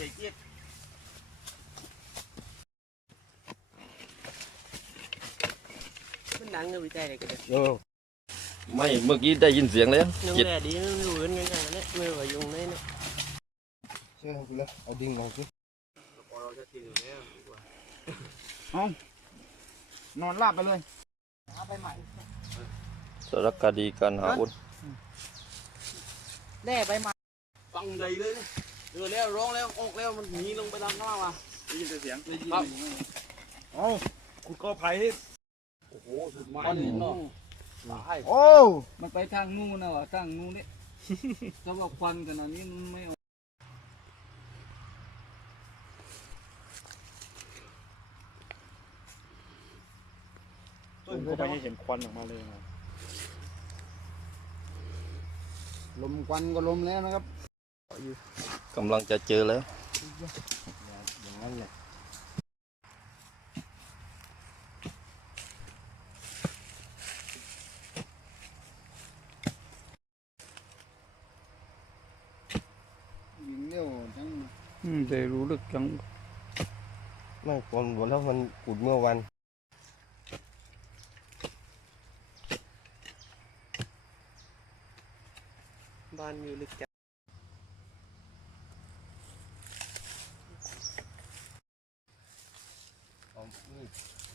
สียเกียรติมันดังเงาวิจัยอะไรกันเนี่ยเออไม่เมื่อกี้ได้ยินเสียงแล้วยุงจิตแดดดีมันรู้กันกันกันเนี่ยไม่ว่ายุงเลยเนี่ยเชื่อกูแล้วเอาดิ่งลงสิเราจะตีอยู่แล้วนอนราบไปเลยสารคดีการหาอุดแน่ไปมาฟังใดเลย เนี่ยเดือแล้วร้องแล้วออกแล้วมันหนีลงไปทางข้างล่างว่ะได้ยินแต่เสียงได้ยินครับเอ้าคุณก็ไผ่โอ้โหสุดมากเลยเนาะตายโอ้มันไปทางนู้นนะวะทางนู้นนี่ถ้าว่าควันขนาดนี้มันไม่ออกผมก็ไม่เห็นควันออกมาเลยนะลมควันก็ลมแล้วนะครับ กำลังจะเจอแล้วอย่างนั้นแหละยิงเร็วทั้งแต่รู้ลึกจังไม่คนบอกแล้วมันขุดเมื่อวันบ้านอยู่ลึกจัง on food.